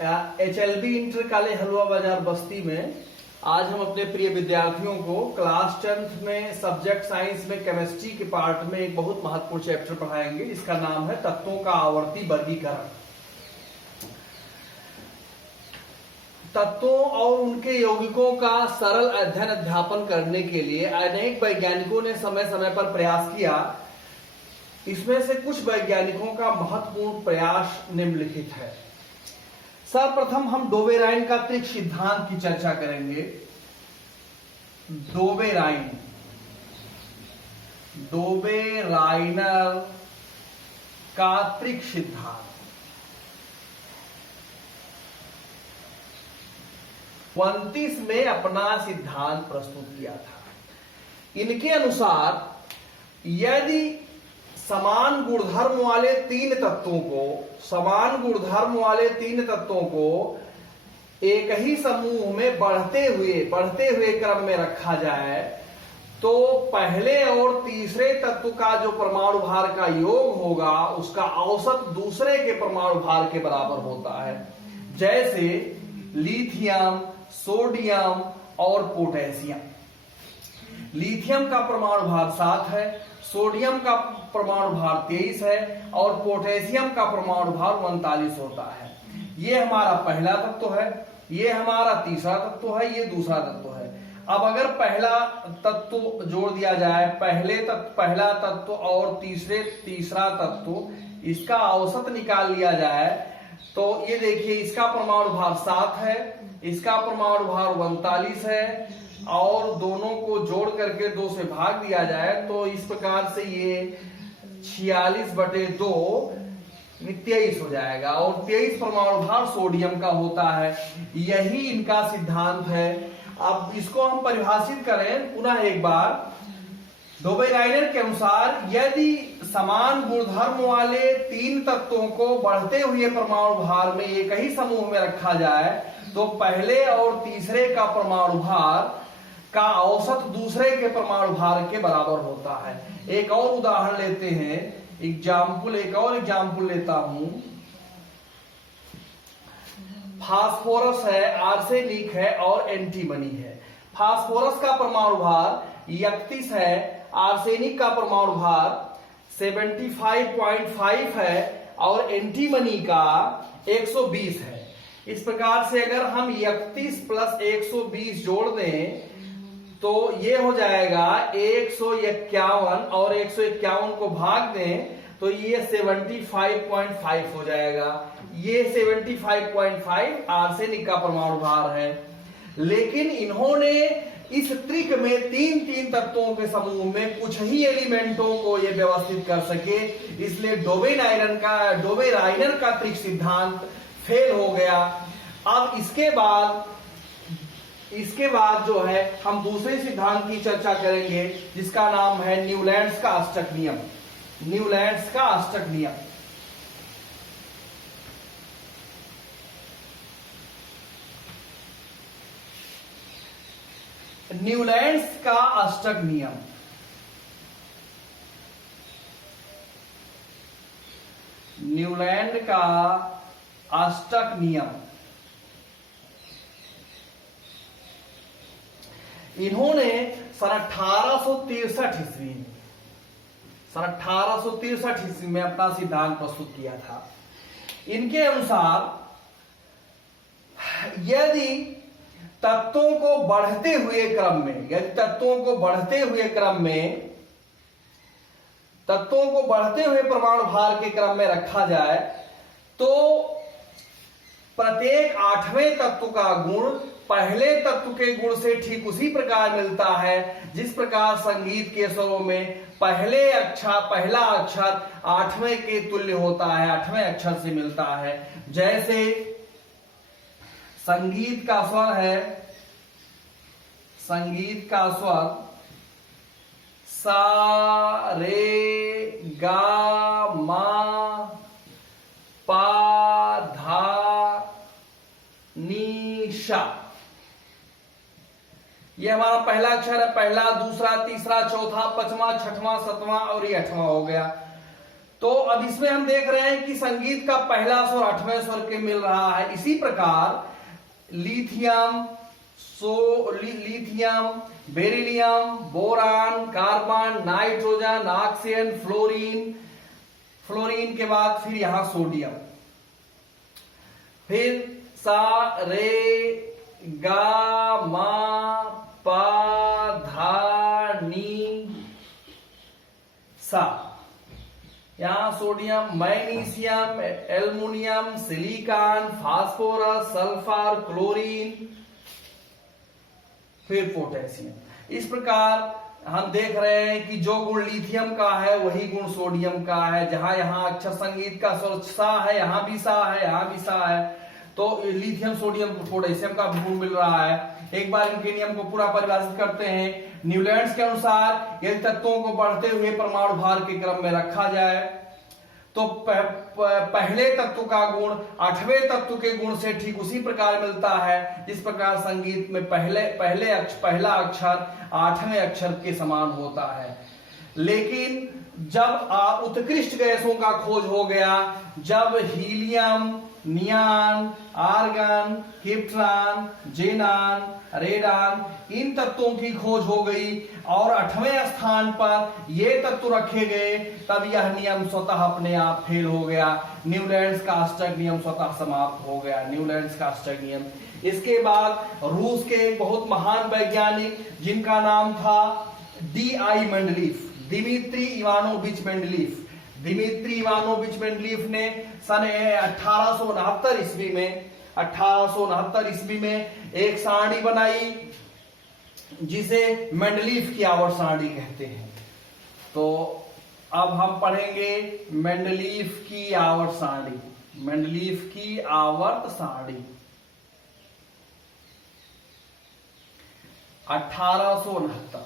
HLB inter college हलवा बाजार बस्ती में आज हम अपने प्रिय विद्यार्थियों को क्लास 10th में सब्जेक्ट साइंस में केमिस्ट्री के पार्ट में एक बहुत महत्वपूर्ण चैप्टर पढ़ाएंगे जिसका नाम है तत्वों का आवर्ती वर्गीकरण। तत्वों और उनके यौगिकों का सरल अध्ययन अध्यापन करने के लिए अनेक वैज्ञानिकों ने समय समय पर प्रयास किया। इसमें से कुछ वैज्ञानिकों का महत्वपूर्ण प्रयास निम्नलिखित है। सर्वप्रथम हम डोबेराइन का त्रिक सिद्धांत की चर्चा करेंगे। डोबेराइनर का त्रिक सिद्धांत 1929 में अपना सिद्धांत प्रस्तुत किया था। इनके अनुसार यदि समान गुणधर्म वाले तीन तत्वों को एक ही समूह में बढ़ते हुए क्रम में रखा जाए तो पहले और तीसरे तत्व का जो परमाणु भार का योग होगा उसका औसत दूसरे के परमाणु भार के बराबर होता है। जैसे लिथियम, सोडियम और पोटेशियम। लिथियम का परमाणु भार 7 है, सोडियम का परमाणु भार 23 है और पोटेशियम का परमाणु भार 39 होता है। ये हमारा पहला तत्व है, ये हमारा तीसरा तत्व है, ये दूसरा तत्व है। अब अगर पहला तत्व जोड़ दिया जाए, पहला तत्व और तीसरा तत्व, इसका औसत निकाल लिया जाए तो ये देखिए इसका परमाणु भार 7 है, इसका परमाणु भार 39 है और दोनों को जोड़ करके 2 से भाग दिया जाए तो इस प्रकार से ये 46/2 23 हो जाएगा और 23 परमाणु भार सोडियम का होता है। यही इनका सिद्धांत है। अब इसको हम परिभाषित करें पुनः एक बार। डोबेराइनर के अनुसार यदि समान गुणधर्म वाले तीन तत्वों को बढ़ते हुए परमाणु भार में एक ही समूह में रखा जाए तो पहले और तीसरे का परमाणु भार का औसत दूसरे के परमाणु भार के बराबर होता है। एक और उदाहरण लेते हैं, एक और एग्जाम्पल लेता हूं। फास्फोरस है, आर्सेनिक है और एंटीमनी है। फास्फोरस का परमाणु भार 31 है, आर्सेनिक का परमाणु भार 75.5 है और एंटीमनी का 120 है। इस प्रकार से अगर हम 31 + 120 जोड़ दें तो ये हो जाएगा 151 और 151 को भाग दें तो ये 75.5 हो जाएगा। ये 75.5 आर्सेनिक का परमाणु भार है। लेकिन इन्होंने इस त्रिक में तीन तत्वों के समूह में कुछ ही एलिमेंटों को ये व्यवस्थित कर सके, इसलिए डोबेराइनर का त्रिक सिद्धांत फेल हो गया। अब इसके बाद जो है हम दूसरे सिद्धांत की चर्चा करेंगे जिसका नाम है न्यूलैंड्स का अष्टक नियम। न्यूलैंड्स का अष्टक नियम। न्यूलैंड्स का अष्टक नियम। न्यूलैंड का अष्टक नियम इन्होंने सन 1863 ईस्वी में अपना सिद्धांत प्रस्तुत किया था। इनके अनुसार यदि तत्वों को बढ़ते हुए परमाणु भार के क्रम में रखा जाए तो प्रत्येक 8वें तत्व का गुण पहले तत्व के गुण से ठीक उसी प्रकार मिलता है जिस प्रकार संगीत के स्वरों में पहला अक्षर 8वें के तुल्य होता है, 8वें अक्षर से मिलता है। जैसे संगीत का स्वर सा रे गा मा पा धा नी सा, ये हमारा पहला अक्षर है। पहला, दूसरा, तीसरा, चौथा, 5वां, 6वां, 7वां और ये 8वां हो गया। तो अब इसमें हम देख रहे हैं कि संगीत का पहला स्वर 8वें स्वर के मिल रहा है। इसी प्रकार lithium, lithium, beryllium, boron, carbon, nitrogen, oxygen, fluorine, fluorine के बाद फिर यहां सोडियम, फिर सा रे गा मा पा धा नी सा, यहां sodium, magnesium, aluminium, silicon, phosphorus, sulphur, chlorine, फिर पोटेशियम। इस प्रकार हम देख रहे हैं कि जो गुण लिथियम का है वही गुण सोडियम का है। जहां यहां अक्षर संगीत का स्वर सा है, यहां भी सा है, यहां भी सा है, तो लिथियम, सोडियम, पोटेशियम का भी गुण मिल रहा है। एक बार इनके नियम को पूरा परिभाषित करते हैं। न्यूलैंड्स के अनुसार यदि तत्वों को बढ़ते हुए परमाणु भार के क्रम में रखा जाए तो पहले तत्व का गुण 8वें तत्व के गुण से ठीक उसी प्रकार मिलता है जिस प्रकार संगीत में पहला अक्षर 8वें अक्षर के समान होता है। लेकिन जब उत्कृष्ट गैसों का खोज हो गया, जब हीलियम, नियान, आर्गन, क्रिप्टॉन, जेनान, रेडान इन तत्वों की खोज हो गई और 8वें स्थान पर ये तत्व रखे गए, तब यह नियम स्वतः अपने आप फेल हो गया। न्यूलैंड्स का अष्टक नियम स्वतः समाप्त हो गया। न्यूलैंड्स का अष्टक नियम। इसके बाद रूस के एक बहुत महान वैज्ञानिक जिनका नाम था D I. Mendeleev, Dmitri Ivanovich Mendeleev. Dmitri Ivanovich Mendeleev ने सन 1869 ईस्वी में एक सारणी बनाई जिसे मेंडलीफ की आवर्त सारणी कहते हैं। तो अब हम पढ़ेंगे मेंडलीफ की आवर्त सारणी। मेंडलीफ की आवर्त सारणी 1869।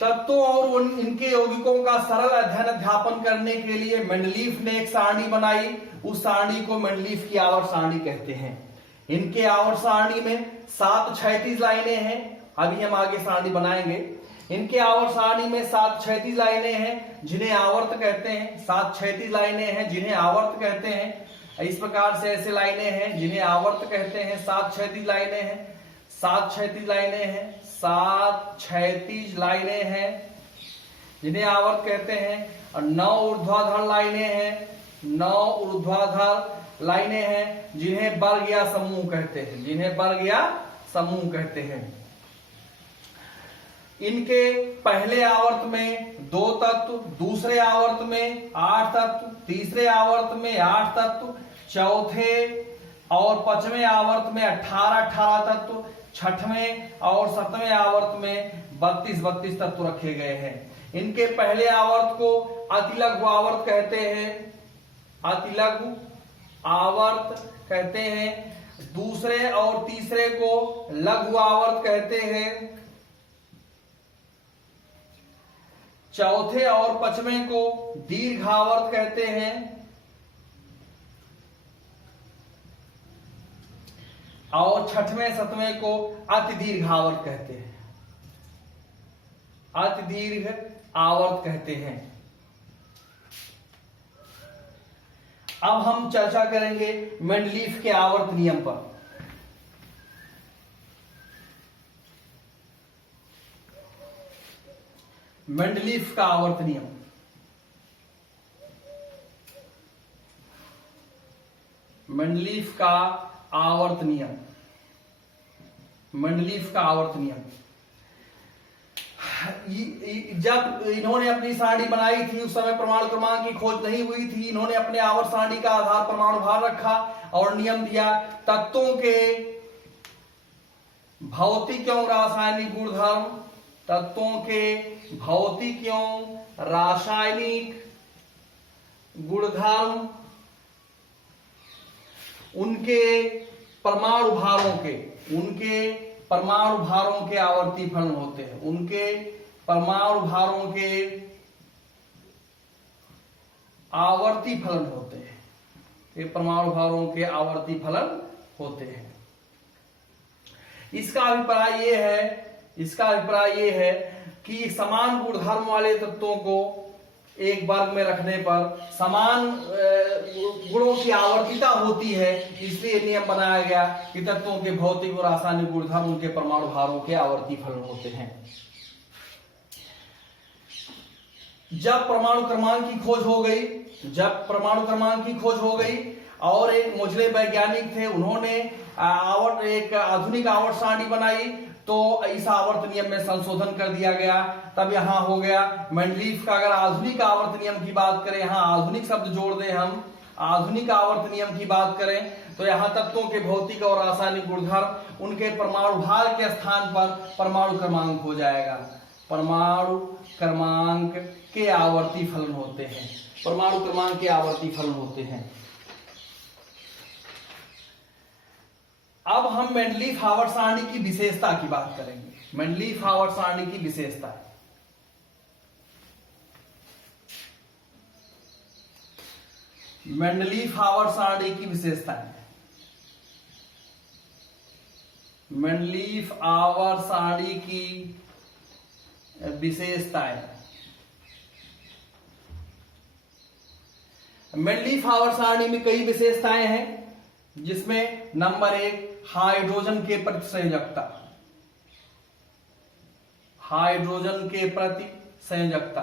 तत्वों और इनके यौगिकों का सरल अध्ययन अध्यापन करने के लिए मेंडलीफ ने एक सारणी बनाई। उस सारणी को मेंडलीफ की आवर्त सारणी कहते हैं। इनके आवर्त सारणी में 7 क्षैतिज लाइनें हैं। अभी हम आगे सारणी बनाएंगे। इनके आवर्त सारणी में 7 क्षैतिज लाइनें हैं जिन्हें आवर्त कहते हैं। 7 क्षैतिज लाइनें हैं जिन्हें आवर्त कहते हैं। इस प्रकार से ऐसे लाइनें हैं जिन्हें आवर्त कहते हैं। 7 क्षैतिज लाइनें हैं, 7 क्षैतिज लाइनें हैं, 7 क्षैतिज लाइनें हैं जिन्हें आवर्त कहते हैं। और 9 ऊर्ध्वाधर लाइनें हैं, 9 ऊर्ध्वाधर लाइनें हैं जिन्हें वर्ग या समूह कहते हैं, जिन्हें वर्ग या समूह कहते हैं। इनके पहले आवर्त में 2 तत्व, दूसरे आवर्त में 8 तत्व, तीसरे आवर्त में 8 तत्व, चौथे और 5वें आवर्त में 18 तत्व, 6वें और 7वें आवर्त में 32 तत्व रखे गए हैं। इनके पहले आवर्त को अतिलघु आवर्त कहते हैं, अतिलघु आवर्त कहते हैं। दूसरे और तीसरे को लघु आवर्त कहते हैं। चौथे और 5वें को दीर्घावर्त कहते हैं। और 6वें 7वें को अति दीर्घ आवर्त कहते हैं, अति दीर्घ आवर्त कहते हैं। अब हम चर्चा करेंगे मेंडलीफ के आवर्त नियम पर। मेंडलीफ का आवर्त नियम। मेंडलीफ का आवर्त नियम। मेंडलीफ का आवर्त नियम। जब इन्होंने अपनी सारणी बनाई थी उस समय परमाणु क्रमांक की खोज नहीं हुई थी। इन्होंने अपने आवर्त सारणी का आधार परमाणु भार रखा और नियम दिया तत्वों के भौतिक एवं रासायनिक गुणधर्म, तत्वों के भौतिक एवं रासायनिक गुणधर्म, उनके परमाणु भारों के, उनके परमाणु भारों के आवर्ती फलन होते हैं। उनके परमाणु भारों के आवर्ती फलन होते हैं। ये परमाणु भारों के आवर्ती फलन होते हैं। इसका अभिप्राय ये है कि समान गुणधर्म वाले तत्वों को एक वर्ग में रखने पर समान गुणों की आवर्तिता होती है, इसलिए नियम बनाया गया कि तत्वों के भौतिक और रासायनिक गुणधर्म उनके परमाणु भारों के आवर्ती फलन होते हैं। जब परमाणु क्रमांक की खोज हो गई और एक मोजले वैज्ञानिक थे, उन्होंने एक आधुनिक आवर्त सारणी बनाई, तो इस आवर्त नियम में संशोधन कर दिया गया। तब यहां हो गया मेंडलीफ का, अगर आधुनिक आवर्त नियम की बात करें, यहां आधुनिक शब्द जोड़ दें हम, आधुनिक आवर्त नियम की बात करें तो यहां तत्वों के भौतिक और रासायनिक गुणधर्म उनके परमाणु भार के स्थान पर परमाणु क्रमांक हो जाएगा। परमाणु क्रमांक के आवर्ती फलन होते हैं, परमाणु क्रमांक के आवर्ती फलन होते हैं। अब हम मेंडलीफ आवर्त सारणी की विशेषता की बात करेंगे। मेंडलीफ आवर्त सारणी की विशेषता, मेंडलीफ आवर्त सारणी की विशेषताएं, मेंडलीफ आवर्त सारणी की विशेषताएं। मेंडलीफ आवर्त सारणी में कई विशेषताएं हैं, जिसमें नंबर 1 हाइड्रोजन के प्रति संयोजकता, हाइड्रोजन के प्रति संयोजकता।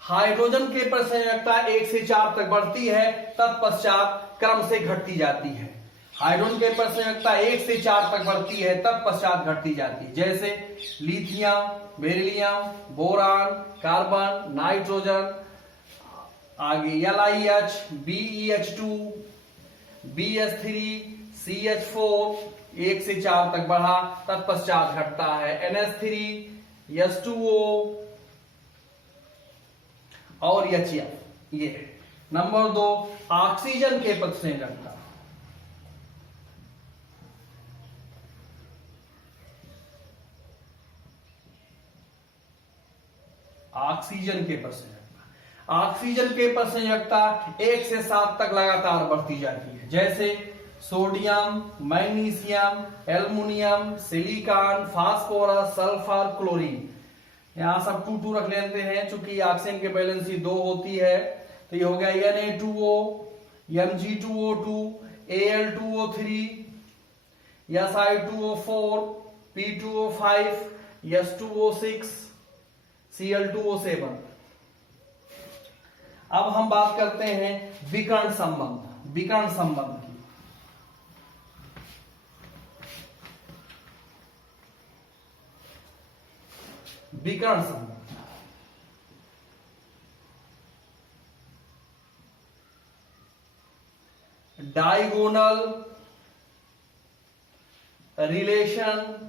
हाइड्रोजन के प्रति संयोजकता 1 से 4 तक बढ़ती है, तत्पश्चात क्रम से घटती जाती है। हाइड्रोजन के प्रति संयोजकता 1 से 4 तक बढ़ती है, तत्पश्चात घटती जाती है। जैसे lithium, beryllium, boron, carbon, nitrogen, आगे LiH, BeH2, BS3, CH4 1 से 4 तक बढ़ा, तत्पश्चात घटता है। NH3, H2O और HF। ये नंबर 2 ऑक्सीजन के प्रति संयोजकता, ऑक्सीजन के प्रति संयोजकता, ऑक्सीजन के प्रति संयोजकता 1 से 7 तक लगातार बढ़ती जाती है। जैसे sodium, magnesium, aluminium, silicon, phosphorus, sulphur, chlorine. यहां सब 2 रख लेते हैं, चूंकि ऑक्सीजन के वैलेंसी 2 होती है, तो ये हो गया Na2O, Mg2O2, Al2O3, Si2O4, P2O5, S2O6, Cl2O7। अब हम बात करते हैं विकर्ण संबंध, विकर्ण संबंध की। विकर्ण संबंध, डायगोनल रिलेशनशिप,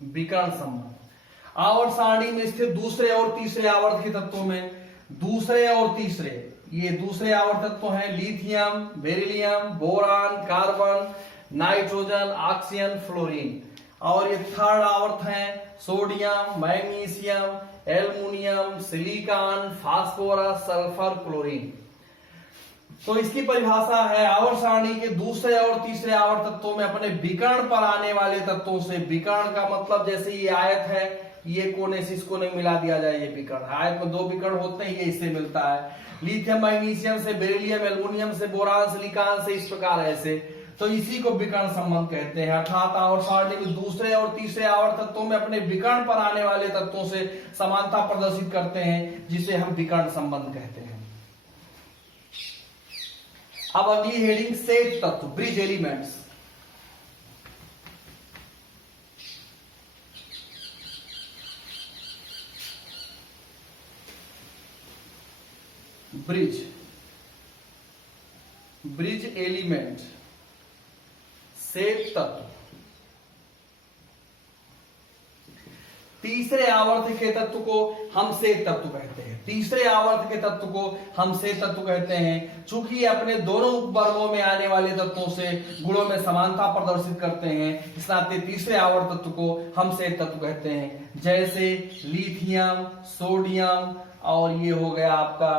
विकर्ण संबंध। आवर्त सारणी में स्थित दूसरे और तीसरे आवर्त के तत्वों में, दूसरे और तीसरे, ये दूसरे आवर्त तत्व हैं lithium, beryllium, boron, carbon, nitrogen, oxygen, fluorine. और ये थर्ड आवर्त हैं sodium, magnesium, aluminium, silicon, phosphorus, sulphur, chlorine. तो इसकी परिभाषा है, आवर्त सारणी के दूसरे और तीसरे आवर्त तत्वों में अपने विकर्ण पर आने वाले तत्वों से, विकर्ण का मतलब जैसे ये आयत है, ये कोने से इस कोने में मिला दिया जाए, ये विकर्ण। आयत में 2 विकर्ण होते हैं, ये इससे मिलता है। लिथियम मैग्नीशियम से बेरिलियम, एल्युमिनियम से बोरान, सिलिकॉन से, इस प्रकार ऐसे, तो इसी को विकर्ण संबंध कहते हैं। अर्थात आवर्त सारणी में दूसरे और तीसरे आवर्त तत्वों में अपने विकर्ण पर आने वाले तत्वों से समानता प्रदर्शित करते हैं, जिसे हम विकर्ण संबंध कहते हैं। अब अगली हेडिंग सेट तत्व, bridge elements. Bridge element, set तत्व। तीसरे आवर्त के तत्व को हम सेट तत्व कहते हैं, तीसरे आवर्त के तत्व को हम सेट तत्व कहते हैं। चूंकि अपने दोनों वर्गों में आने वाले तत्वों से गुणों में समानता प्रदर्शित करते हैं, इस नाते तीसरे आवर्त तत्व को हम सेट तत्व कहते हैं। जैसे लिथियम, सोडियम, और ये हो गया आपका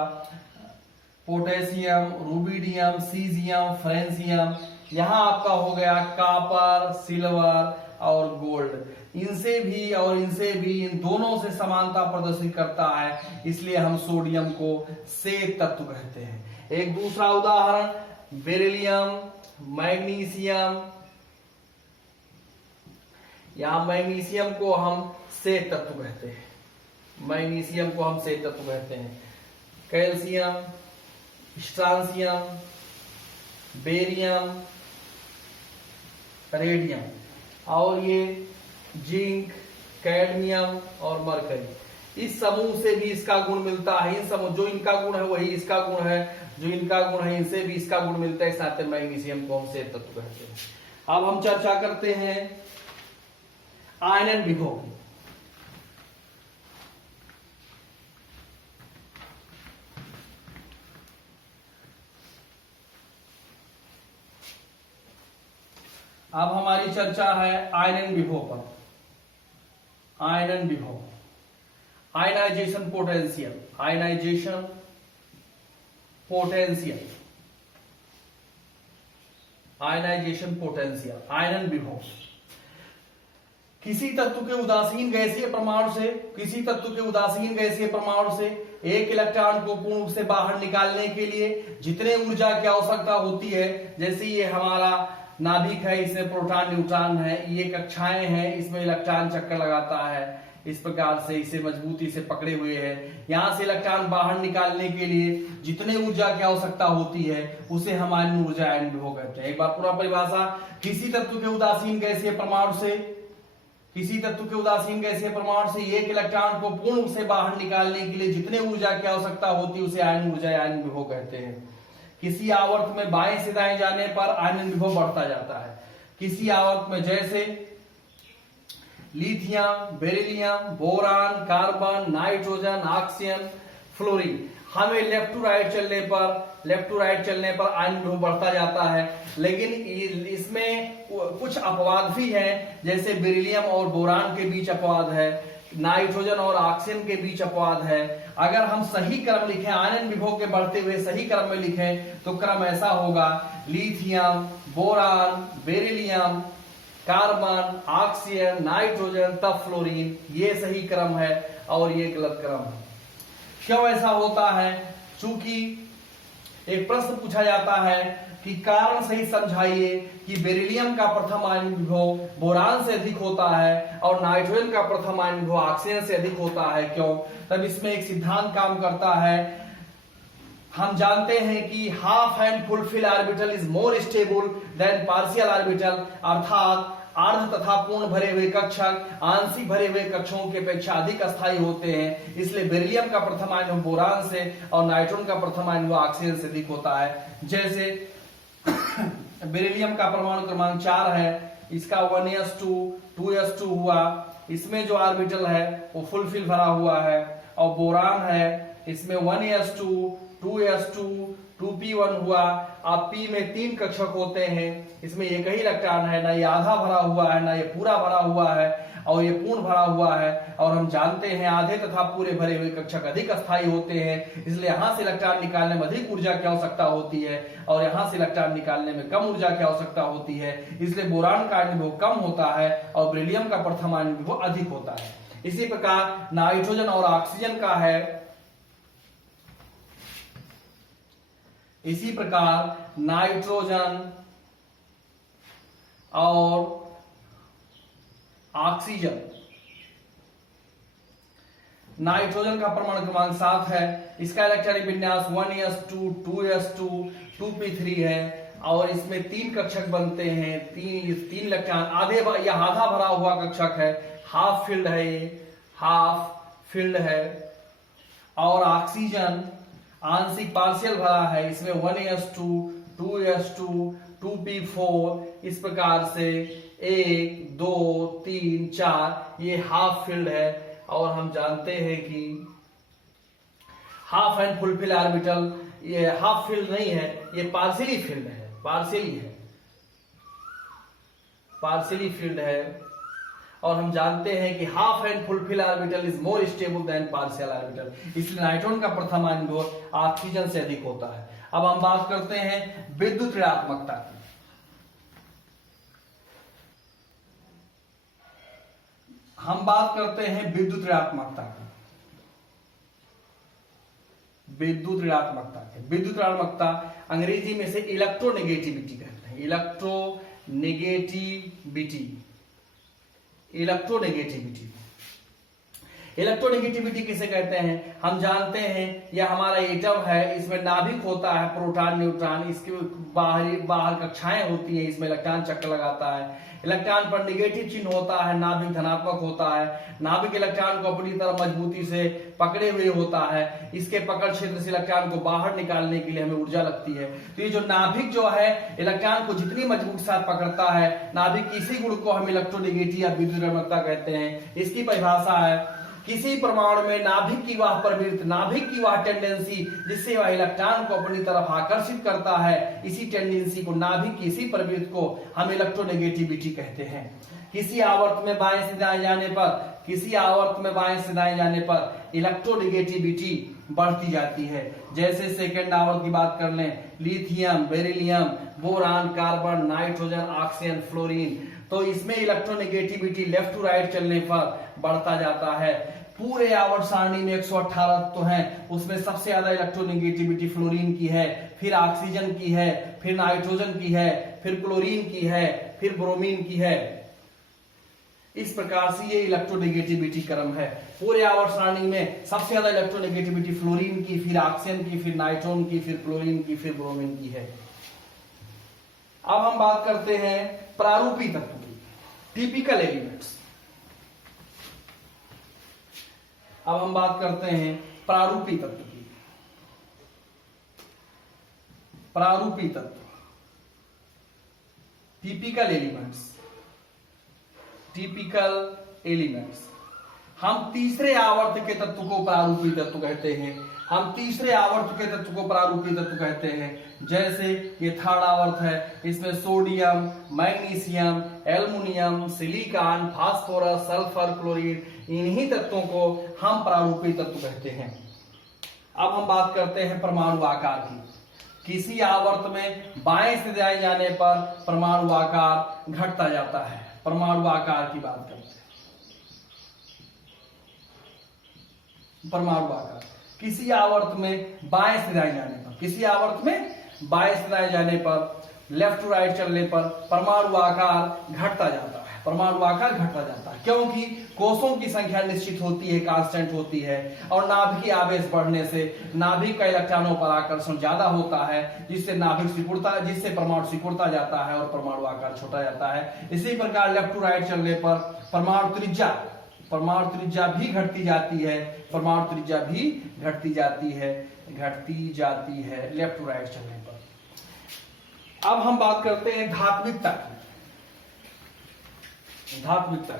पोटेशियम, रुबिडियम, सीजियम, फ्रेंसियम, यहां आपका हो गया कॉपर, सिल्वर और गोल्ड। इनसे भी और इनसे भी, इन दोनों से समानता प्रदर्शित करता है, इसलिए हम सोडियम को श्वेत तत्व कहते हैं। एक दूसरा उदाहरण बेरिलियम, मैग्नीशियम। यहां मैग्नीशियम को हम श्वेत तत्व कहते हैं, मैग्नीशियम को हम श्वेत तत्व कहते हैं। कैल्शियम, स्ट्रांसियम, बेरियम, रेडियम, और ये जिंक, कैडमियम और मरकरी। इस समूह से भी इसका गुण मिलता है। इन समूह, जो इनका गुण है वही इसका गुण है, जो इनका गुण है इनसे भी इसका गुण मिलता है, इस नाते मैग्नीशियम को हम श्वेत तत्व कहते हैं। अब हम चर्चा करते हैं आयनन विभव की। अब हमारी चर्चा है आयनन विभव पर। आयनन विभव, ionization potential, ionization potential, ionization potential, आयनन विभव। किसी तत्व के उदासीन गैसीय परमाणु से, किसी तत्व के उदासीन गैसीय परमाणु से एक इलेक्ट्रॉन को पूर्ण रूप से बाहर निकालने के लिए जितने ऊर्जा की आवश्यकता होती है, जैसे ये हमारा नाभिक है, इसमें प्रोटॉन न्यूट्रॉन है, ये कक्षाएं हैं, इसमें इलेक्ट्रॉन चक्कर लगाता है, इस प्रकार से इसे मजबूती से पकड़े हुए है। यहां से इलेक्ट्रॉन बाहर निकालने के लिए जितने ऊर्जा की आवश्यकता होती है उसे हम आयन ऊर्जा, आयन विभव कहते हैं। एक बार पूरा परिभाषा, किसी तत्व के उदासीन गैसीय परमाणु से, किसी तत्व के उदासीन गैसीय परमाणु से एक इलेक्ट्रॉन को पूर्ण रूप से बाहर निकालने के लिए जितने ऊर्जा की आवश्यकता होती है उसे आयन ऊर्जा, आयन विभव कहते हैं। किसी आवर्त में बाएं से दाएं जाने पर आयनन विभव बढ़ता जाता है। किसी आवर्त में जैसे lithium, beryllium, boron, carbon, nitrogen, oxygen, fluorine, हमें लेफ्ट टू राइट चलने पर आयन विभव बढ़ता जाता है। लेकिन इसमें कुछ अपवाद भी हैं, जैसे बेरिलियम और बोरान के बीच अपवाद है, नाइट्रोजन और ऑक्सीजन के बीच अपवाद है। अगर हम सही क्रम लिखें, आयनन विभव के बढ़ते हुए सही क्रम में लिखें तो क्रम ऐसा होगा: lithium, boron, beryllium, carbon, oxygen, nitrogen, तब फ्लोरीन। ये सही क्रम है और ये गलत क्रम है। क्यों ऐसा होता है? चूंकि एक प्रश्न पूछा जाता है कि कारण सही समझाइए कि बेरिलियम का प्रथम आयन विभव बोरान से अधिक होता है और नाइट्रोजन का प्रथम आयन विभव ऑक्सीजन से अधिक होता है, क्यों? तब इसमें एक सिद्धांत काम करता है। हम जानते हैं कि half and fulfil orbital is more stable then partial orbital, अर्थात अर्ध तथा पूर्ण भरे हुए कक्षक आंशिक भरे हुए कक्षकों की अपेक्षा अधिक अस्थायी होते हैं। इसलिए बेरिलियम का प्रथम आयन बोरान से और नाइट्रोजन का प्रथम आयन ऑक्सीजन से अधिक होता है। जैसे बेरिलियम का परमाणु क्रमांक 4 है, इसका 1s2 2s2 हुआ, इसमें जो ऑर्बिटल है वो फुलफिल भरा हुआ है। और बोरान है, इसमें 1s2 2s2 2p1 हुआ। अब p में 3 कक्षक होते हैं, इसमें एक ही इलेक्ट्रॉन है, ना ये आधा भरा हुआ है ना ये पूरा भरा हुआ है, और ये पूर्ण भरा हुआ है। और हम जानते हैं आधे तथा पूरे भरे हुए कक्षक अधिक अस्थायी होते हैं, इसलिए यहां से इलेक्ट्रॉन निकालने में अधिक ऊर्जा की आवश्यकता होती है और यहां से इलेक्ट्रॉन निकालने में कम ऊर्जा की आवश्यकता होती है। इसलिए बोरान का आयन विभव कम होता है और बेरिलियम का प्रथम आयन विभव अधिक होता है। इसी प्रकार नाइट्रोजन और ऑक्सीजन का है, इसी प्रकार नाइट्रोजन और ऑक्सीजन, नाइट्रोजन का परमाणु क्रमांक 7 है, इसका इलेक्ट्रॉनिक विन्यास 1s2 2s2 2p3 है और इसमें 3 कक्षक बनते हैं। तीन इलेक्ट्रॉन आधे या आधा भरा हुआ कक्षक है, हाफ फिल्ड है, ये हाफ फिल्ड है। और ऑक्सीजन आंशिक पार्शियल भरा है, इसमें 1s2 2s2 2p4, इस प्रकार से 1 2 3 4 ये हाफ फिल्ड है। और हम जानते हैं कि हाफ एंड फुलफिल ऑर्बिटल ये हाफ फील्ड नहीं है, ये पार्शियली फील्ड है, पार्शियली फील्ड है। और हम जानते हैं कि half and fulfil orbital is more stable then partial orbital, इसलिए नाइट्रोजन का प्रथम आयन विभव ऑक्सीजन से अधिक होता है। अब हम बात करते हैं विद्युत ऋणात्मकता की। हम बात करते हैं विद्युत ऋणात्मकता की। विद्युत ऋणात्मकता की, विद्युत ऋणात्मकता अंग्रेजी में से इलेक्ट्रोनेगेटिविटी कहते हैं। इलेक्ट्रोनेगेटिविटी, इलेक्ट्रोनेगेटिविटी, इलेक्ट्रोनेगेटिविटी किसे कहते हैं? हम जानते हैं यह हमारा एटम है, इसमें नाभिक होता है, प्रोटॉन न्यूट्रॉन, इसके बाहर कक्षाएं होती हैं, इसमें इलेक्ट्रॉन चक्कर लगाता है। इलेक्ट्रॉन पर नेगेटिव चिन्ह होता है, नाभिक धनात्मक होता है। नाभिक इलेक्ट्रॉन को अपनी तरफ मजबूती से पकड़े हुए होता है। इसके पकड़ क्षेत्र से इलेक्ट्रॉन को बाहर निकालने के लिए हमें ऊर्जा लगती है। तो ये जो नाभिक जो है इलेक्ट्रॉन को जितनी मजबूत साथ पकड़ता है, नाभिक इसी गुण को हम इलेक्ट्रोनेगेटिव या विद्युत ऋणात्मकता कहते हैं। इसकी परिभाषा है किसी परमाणु में नाभिक की वह प्रवृत्ति, नाभिक की वह टेंडेंसी जिससे वह इलेक्ट्रॉन को अपनी तरफ आकर्षित करता है, इसी टेंडेंसी को, नाभिक की इसी प्रवृत्ति को हम इलेक्ट्रोनेगेटिविटी कहते हैं। किसी आवर्त में बाएं से दाएं जाने पर, किसी आवर्त में बाएं से दाएं जाने पर इलेक्ट्रोनेगेटिविटी बढ़ती जाती है। जैसे सेकेंड आवर्त की बात कर लें, lithium, beryllium, boron, carbon, nitrogen, oxygen, fluorine, तो इसमें इलेक्ट्रोनेगेटिविटी लेफ्ट टू राइट चलने पर बढ़ता जाता है। पूरे आवर्त सारणी में 118 तो हैं, उसमें सबसे ज्यादा इलेक्ट्रोनेगेटिविटी फ्लोरीन की है, फिर ऑक्सीजन की है, फिर नाइट्रोजन की है, फिर क्लोरीन की है, फिर ब्रोमीन की है। इस प्रकार से ये इलेक्ट्रोनेगेटिविटी क्रम है। पूरे आवर्त सारणी में सबसे ज्यादा इलेक्ट्रोनेगेटिविटी फ्लोरीन की, फिर ऑक्सीजन की, फिर नाइट्रोजन की, फिर क्लोरीन की, फिर ब्रोमीन की है। अब हम बात करते हैं प्रारूपी तत्व की, टिपिकल एलिमेंट्स। अब हम बात करते हैं प्रारूपी तत्व की। प्रारूपी तत्व, टिपिकल एलिमेंट्स, टिपिकल एलिमेंट्स। हम तीसरे आवर्त के तत्व को प्रारूपी तत्व कहते हैं। हम तीसरे आवर्त के तत्व को प्रारूपी तत्व कहते हैं। जैसे ये थर्ड आवर्त है, इसमें sodium, magnesium, aluminium, silicon, phosphorus, sulphur, chlorine, इन्हीं तत्वों को हम प्रारूपी तत्व कहते हैं। अब हम बात करते हैं परमाणु आकार की। किसी आवर्त में बाएं से दाएं जाने पर परमाणु आकार घटता जाता है। परमाणु आकार की बात करते हैं। परमाणु आकार किसी आवर्त में बाएं से दाएं जाने पर, किसी आवर्त में बाएं से दाएं जाने पर, लेफ्ट टू राइट चलने पर परमाणु आकार घटता जाता है। परमाणु आकार घटता जाता है क्योंकि कोषों की संख्या निश्चित होती है, कांस्टेंट होती है, और नाभिकीय आवेश बढ़ने से नाभिक का इलेक्ट्रॉनों पर आकर्षण ज्यादा होता है, जिससे नाभिक सिकुड़ता, जिससे परमाणु सिकुड़ता जाता है और परमाणु आकार छोटा जाता है। इसी प्रकार लेफ्ट टू राइट चलने पर परमाणु त्रिज्या भी घटती जाती है। परमाणु त्रिज्या भी घटती जाती है लेफ्ट टू राइट चलने पर। अब हम बात करते हैं धात्विकता की। धात्विकता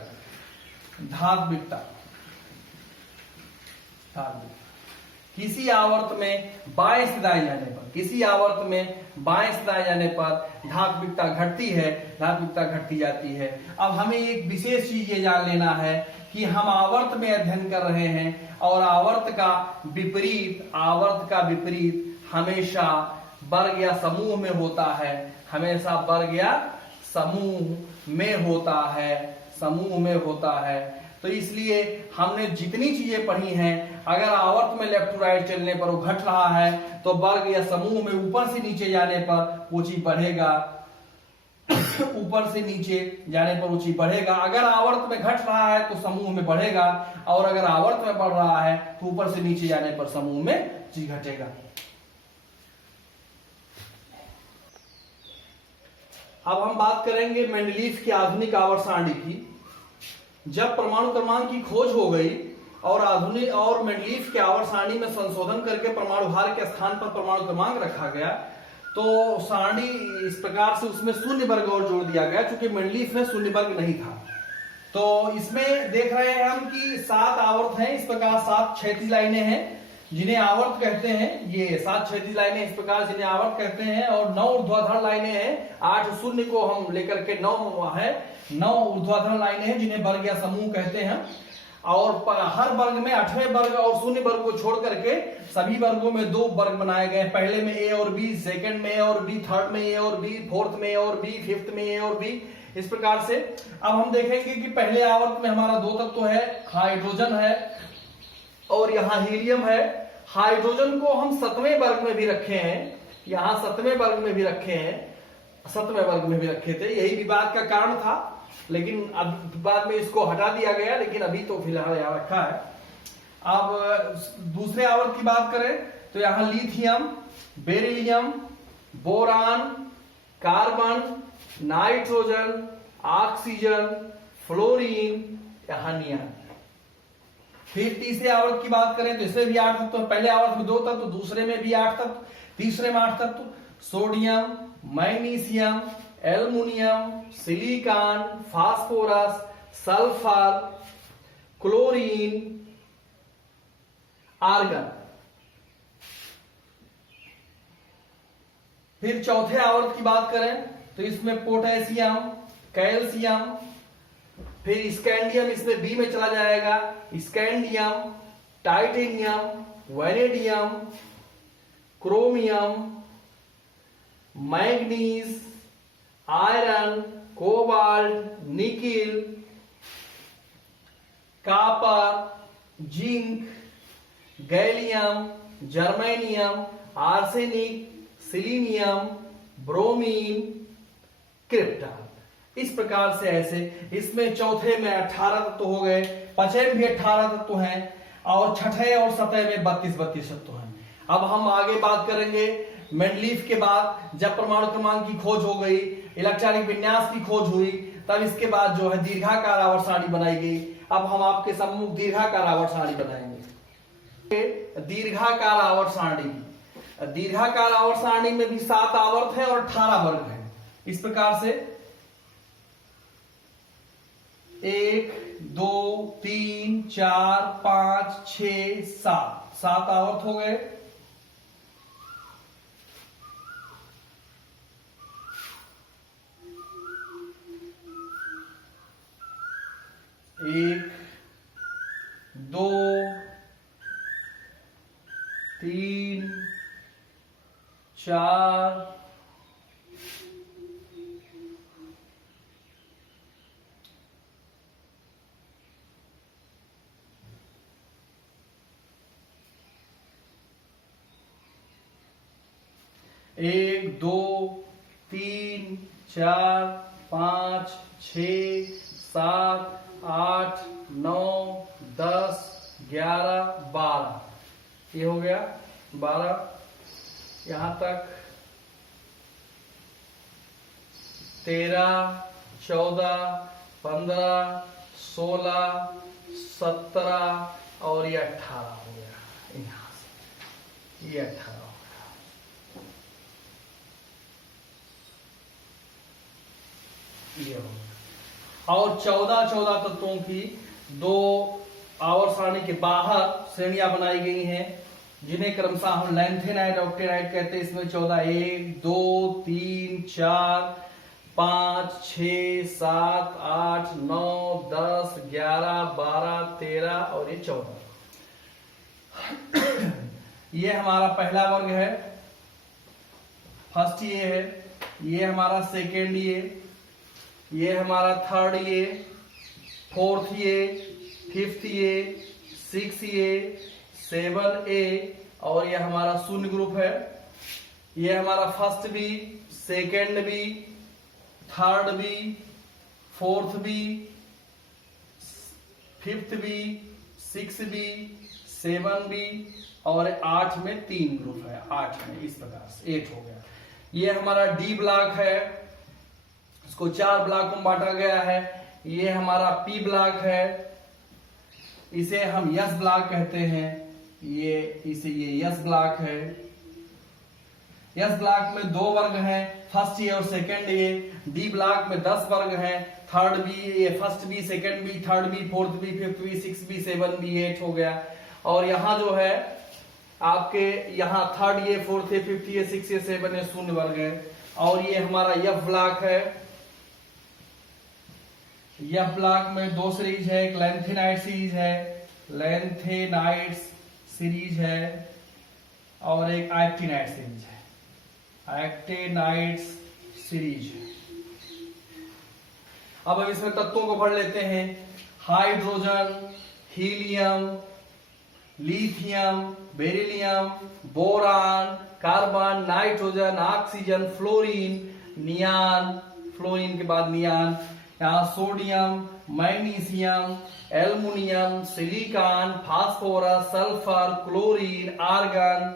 किसी आवर्त में बाएं से दाएं जाने पर, किसी आवर्त में बाएं से दाएं जाने पर धात्विकता घटती है, धात्विकता घटती जाती है। अब हमें एक विशेष चीज ये जान लेना है कि हम आवर्त में अध्ययन कर रहे हैं और आवर्त का विपरीत हमेशा वर्ग या समूह में होता है, हमेशा वर्ग या समूह में होता है। तो इसलिए हमने जितनी चीजें पढ़ी हैं, अगर आवर्त में लेफ्ट टू राइट चलने पर वो घट रहा है तो वर्ग या समूह में ऊपर से नीचे जाने पर वो चीज बढ़ेगा, ऊपर से नीचे जाने पर वो चीज बढ़ेगा। अगर आवर्त में घट रहा है तो समूह में बढ़ेगा, और अगर आवर्त में बढ़ रहा है तो ऊपर से नीचे जाने पर समूह में चीज घटेगा। अब हम बात करेंगे मेंडलीफ की आधुनिक आवर्त सारणी की। जब परमाणु क्रमांक की खोज हो गई और आधुनिक और मेंडलीफ के आवर्त सारणी में संशोधन करके परमाणु भार के स्थान पर परमाणु क्रमांक रखा गया, तो सारणी इस प्रकार से उसमें शून्य वर्ग और जोड़ दिया गया, क्योंकि मेंडलीफ में शून्य वर्ग नहीं था। तो इसमें देख रहे हैं हम कि 7 आवर्त हैं, इस प्रकार 7 क्षैतिज लाइनें हैं जिन्हें आवर्त कहते हैं। ये 7 क्षैतिज लाइनें इस प्रकार जिन्हें आवर्त कहते हैं, और 9 ऊर्ध्वाधर लाइनें हैं। 8 शून्य को हम लेकर के 9 है, 9 ऊर्ध्वाधर लाइनें हैं जिन्हें वर्ग या समूह कहते हैं। और हर वर्ग में 8वें वर्ग और शून्य वर्ग को छोड़ करके सभी वर्गों में 2 वर्ग बनाए गए। पहले में ए और बी, सेकंड में ए और बी, थर्ड में ए और बी, फोर्थ में ए और बी, फिफ्थ में ए और बी, इस प्रकार से अब हम देखेंगे कि पहले आवर्त में हमारा दो तत्व है, हाइड्रोजन है और यहाँ हीलियम है। हाइड्रोजन को हम 7वें वर्ग में भी रखे हैं, यहाँ 7वें वर्ग में भी रखे हैं, 7वें वर्ग में भी रखे थे, यही विवाद का कारण था, लेकिन अब बाद में इसको हटा दिया गया, लेकिन अभी तो फिलहाल यहाँ रखा है। अब दूसरे आवर्त की बात करें तो यहाँ lithium, beryllium, boron, carbon, nitrogen, oxygen, fluorine, यहाँ नियॉन। फिर तीसरे आवर्त की बात करें तो इसमें भी 8 तत्व, पहले आवर्त में 2 तत्व, दूसरे में भी 8 तत्व, तीसरे में 8 तत्व, sodium, magnesium, aluminium, silicon, phosphorus, sulphur, chlorine, argon. फिर चौथे आवर्त की बात करें तो इसमें पोटेशियम, कैल्शियम, फिर स्कैंडियम इसमें बी में चला जाएगा, scandium, titanium, vanadium, chromium, manganese, iron, cobalt, nickel, copper, zinc, gallium, germanium, arsenic, selenium, bromine, krypton. इस प्रकार से ऐसे इसमें चौथे में 18 तत्व हो गए, पांचवें में भी 18 तत्व हैं और छठे और सतह में 32 तत्व हैं। अब हम आगे बात करेंगे मेंडलीफ के बाद, जब परमाणु क्रमांक की खोज हो गई, इलेक्ट्रॉनिक विन्यास की खोज हुई, तब इसके बाद जो है दीर्घाकार आवर्त सारणी बनाई गई। अब हम आपके सम्मुख दीर्घाकार आवर्त सारणी बनाएंगे। दीर्घाकार आवर्त सारणी, दीर्घाकार आवर्त सारणी में भी 7 आवर्त है और 18 वर्ग है। इस प्रकार से 1 2 3 4 5 6 7 आवर्त हो गए। एक, दो, तीन, चार, एक, दो, तीन, चार, 5, 6, 7, 8, 9, 10, 11, 12, ये हो गया 12, यहां तक 13, 14, 15, 16, 17 और ये 18 हो गया। यहां से ये 18 हो गया, ये हो गया। और 14 तत्वों की 2 आवर्त सारणी के बाहर श्रेणियां बनाई गई हैं, जिन्हें क्रमशः हम लैंथेनाइड, ऑक्टेनाइड कहते हैं। इसमें 14, 1, 2, 3, 4, 5, 6, 7, 8, 9, 10, 11, 12, 13 और ये 14। ये हमारा पहला वर्ग है, फर्स्ट ये है, ये हमारा सेकेंड ये हमारा थर्ड ये, फोर्थ ये, फिफ्थ ये, 6 ये, 7 ए और ये हमारा शून्य ग्रुप है। ये हमारा first B, second B, third B, fourth B, fifth B, 6 B, 7 B और 8 में 3 ग्रुप है। 8 में इस प्रकार से 8 हो गया। ये हमारा डी ब्लॉक है, इसको 4 ब्लॉक में बांटा गया है। ये हमारा पी ब्लॉक है, इसे हम यस ब्लॉक कहते हैं। ये यस ब्लॉक है। यस ब्लॉक में 2 वर्ग हैं, फर्स्ट ये और सेकंड ये। डी ब्लॉक में 10 वर्ग हैं, थर्ड बी, ये first B, second B, third B, fourth B, fifth B, 6 B, 7 B, 8 हो गया। और यहाँ जो है आपके यहाँ थर्ड ये, फोर्थ ये, फिफ्थ ये, 6 ये, 7 ये शून्य वर्ग है। और ये हमारा एफ ब्लॉक है। एफ ब्लॉक में 2 सीरीज है, एक लैंथेनाइड सीरीज है, लैंथेनाइड सीरीज है और एक एक्टिनाइड सीरीज है, एक्टिनाइड सीरीज। अब हम इसमें तत्वों को पढ़ लेते हैं। Hydrogen, helium, lithium, beryllium, boron, carbon, nitrogen, oxygen, fluorine, neon, fluorine के बाद नियान, यहाँ sodium, magnesium, aluminium, silicon, phosphorus, sulphur, chlorine, argon,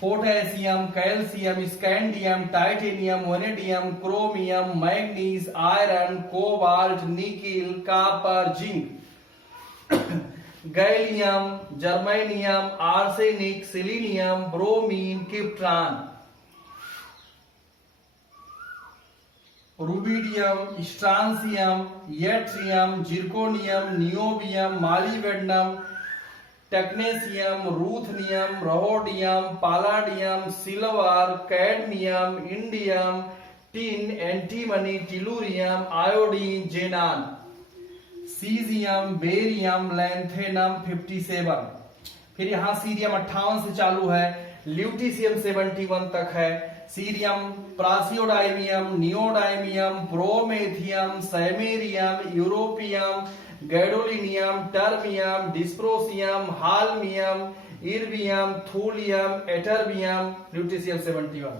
potassium, calcium, scandium, titanium, vanadium, chromium, manganese, iron, cobalt, nickel, copper, zinc, gallium, germanium, arsenic, selenium, bromine, krypton, rubidium, strontium, yttrium, zirconium, niobium, molybdenum, technetium, ruthenium, rhodium, palladium, silver, cadmium, indium, tin, antimony, tellurium, iodine, xenon, caesium, barium, lanthanum 57। फिर यहाँ cerium 58 से चालू है, ल्यूटीशियम 71 तक है, cerium, praseodymium, neodymium, promethium, samarium, europium, gadolinium, terbium, dysprosium, holmium, erbium, thulium, ytterbium, lutetium 71।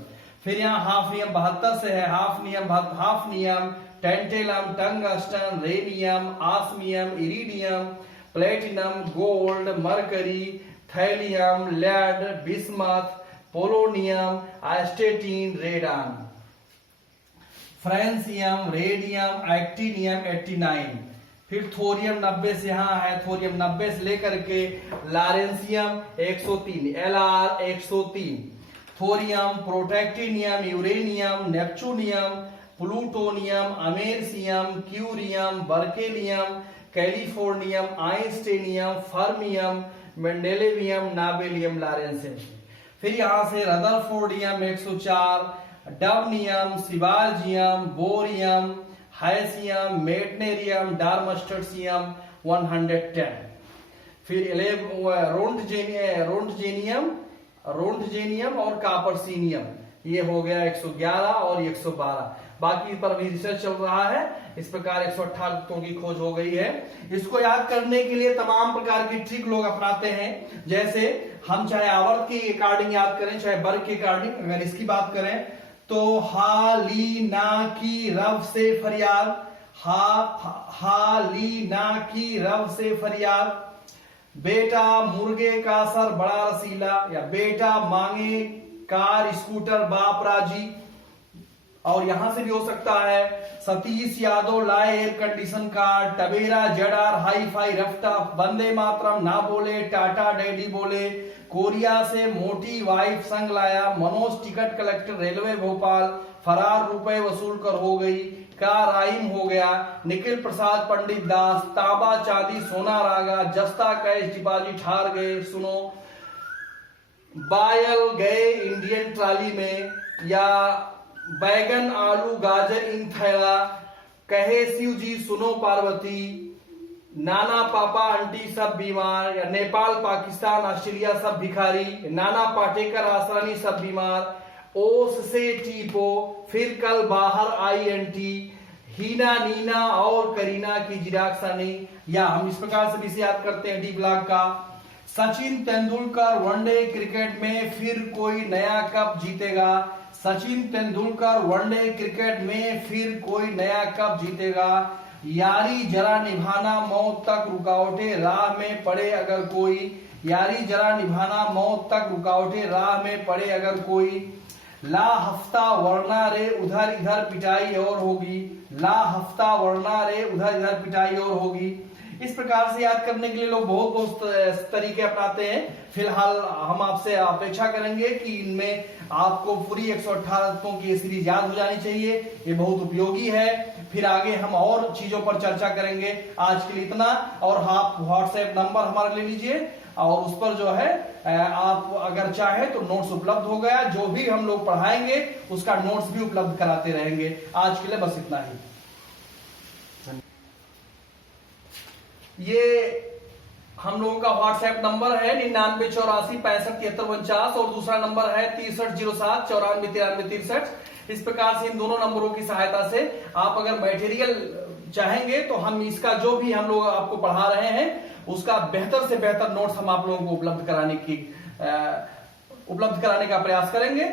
फिर यहाँ hafnium 72 से है, hafnium, tantalum, tungsten, rhenium, osmium, iridium, platinum, gold, mercury, thallium, lead, bismuth, polonium, astatine, radon, francium, radium, actinium 89। फिर thorium 90 से यहाँ है, thorium 90 से लेकर के lawrencium 103, LR 103, thorium, protactinium, uranium, neptunium, plutonium, americium, curium, berkelium, californium, einsteinium, fermium, mendelevium, nobelium, lawrencium. फिर यहां से रदरफोर्डियम 104, डवनियम, सिबाल्जियम, बोरियम, हाइसियम, मेटनेरियम, डार्मस्टर्सियम 110। फिर रोंटजेनियम और कापरसीनियम, ये हो गया 111 और 112। बाकी पर अभी रिसर्च चल रहा है। इस प्रकार 118 तत्वों की खोज हो गई है। इसको याद करने के लिए तमाम प्रकार की ट्रिक लोग अपनाते हैं। जैसे हम चाहे आवर्त के अकॉर्डिंग याद करें, चाहे वर्ग के अकॉर्डिंग। अगर इसकी बात करें तो हा ली ना की रव से फरियाद, हा ली ना की रव से फरियाद, बेटा मुर्गे का सर बड़ा रसीला, या बेटा मांगे कार स्कूटर बाप राजी। और यहां से भी हो सकता है सतीश यादव लाए air condition car, Tavera ZR hi fi रफ्तार, वंदे मातरम ना बोले टाटा डैडी बोले, कोरिया से मोटी वाइफ संग लाया, Manoj ticket collector railway Bhopal, फरार रुपए वसूल कर हो गई, का राइम हो गया, निखिल प्रसाद पंडित दास, तांबा चांदी सोना रागा, जस्ता कैश डिपॉजिट हार गए सुनो, बायल गए इंडियन ट्राली में, या बैगन आलू गाजर इन थैला, कहे शिव जी सुनो पार्वती, नाना पापा आंटी सब बीमार, या नेपाल पाकिस्तान ऑस्ट्रेलिया सब भिखारी, नाना पाटेकर आसरानी सब बीमार, ओस से टीपो, फिर कल बाहर INT, हीना नीना और करीना की जिराक्सानी। या हम इस प्रकार से भी इसे याद करते हैं डी ब्लॉक का, सचिन तेंदुलकर वनडे क्रिकेट में फिर कोई नया कप जीतेगा, सचिन तेंदुलकर वनडे क्रिकेट में फिर कोई नया कप जीतेगा, यारी जरा निभाना मौत तक रुकावटें राह में पड़े अगर कोई, यारी जरा निभाना मौत तक रुकावटें राह में पड़े अगर कोई, ला हफ्ता वरना रे उधर इधर पिटाई और होगी, ला हफ्ता वरना रे उधर इधर पिटाई और होगी। इस प्रकार से याद करने के लिए लोग बहुत तरीके अपनाते हैं। फिलहाल हम आपसे अपेक्षा करेंगे कि इनमें आपको पूरी 118 तत्वों की सीरीज याद हो जानी चाहिए। ये बहुत उपयोगी है। फिर आगे हम और चीजों पर चर्चा करेंगे। आज के लिए इतना। और आप व्हाट्सएप नंबर हमारा ले लीजिए और उस पर जो है आप अगर चाहे तो नोट्स उपलब्ध हो गया। जो भी हम लोग पढ़ाएंगे उसका नोट्स भी उपलब्ध कराते रहेंगे। आज के लिए बस इतना ही। ये हम लोगों का व्हाट्सएप नंबर है 9984657349 और दूसरा नंबर है 6307949363। इस प्रकार से इन दोनों नंबरों की सहायता से आप अगर मटेरियल चाहेंगे तो हम इसका जो भी हम लोग आपको पढ़ा रहे हैं उसका बेहतर से बेहतर नोट्स हम आप लोगों को उपलब्ध कराने का प्रयास करेंगे।